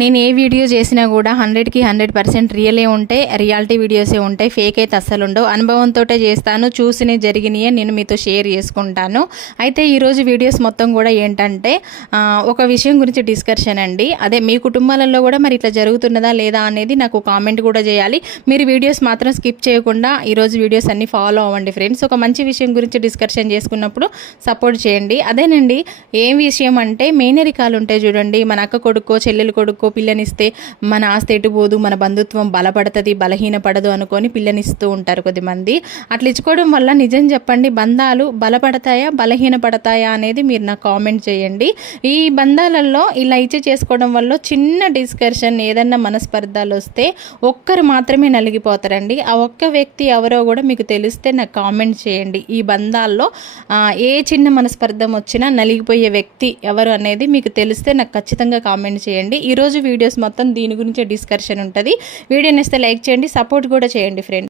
నేను ఏ వీడియో చేసినా కూడా 100కి 100% రియలే ఉంటాయి, రియాలిటీ వీడియోసే ఉంటాయి, ఫేక్ అయితే అస్సలు ఉండవు. అనుభవంతో చేస్తాను, చూసిన జరిగినాయే నేను మీతో షేర్ చేసుకుంటాను. అయితే ఈరోజు వీడియోస్ మొత్తం కూడా ఏంటంటే ఒక విషయం గురించి డిస్కషన్ అండి. అదే మీ కుటుంబాలలో కూడా మరి ఇట్లా జరుగుతున్నదా లేదా అనేది నాకు కామెంట్ కూడా చేయాలి. మీరు వీడియోస్ మాత్రం స్కిప్ చేయకుండా ఈరోజు వీడియోస్ అన్ని ఫాలో అవ్వండి ఫ్రెండ్స్. ఒక మంచి విషయం గురించి డిస్కషన్ చేసుకున్నప్పుడు సపోర్ట్ చేయండి. అదేనండి, ఏం విషయం అంటే మేనరికాలు ఉంటాయి చూడండి, మన అక్క కొడుకో చెల్లెలు కొడుకో పిల్లనిస్తే మన ఆస్తి ఎటు పోదు, మన బంధుత్వం బలపడుతుంది, బలహీనపడదు అనుకొని పిల్లనిస్తూ ఉంటారు కొద్దిమంది. అట్లా ఇచ్చుకోవడం వల్ల నిజం చెప్పండి, బంధాలు బలపడతాయా బలహీనపడతాయా అనేది మీరు నాకు కామెంట్ చేయండి. ఈ బంధాలలో ఇలా ఇచ్చి చేసుకోవడం వల్ల చిన్న డిస్కషన్, ఏదన్నా మనస్పర్ధాలు వస్తే ఒక్కరు మాత్రమే నలిగిపోతారండి. ఆ ఒక్క వ్యక్తి ఎవరో కూడా మీకు తెలిస్తే నాకు కామెంట్ చేయండి. ఈ బంధాల్లో ఏ చిన్న మనస్పర్ధం వచ్చినా నలిగిపోయే వ్యక్తి ఎవరు అనేది మీకు తెలిస్తే నాకు ఖచ్చితంగా కామెంట్ చేయండి. ఈరోజు వీడియోస్ మొత్తం దీని గురించే డిస్కషన్ ఉంటుంది. వీడియోని ఇస్తే లైక్ చేయండి, సపోర్ట్ కూడా చేయండి ఫ్రెండ్స్.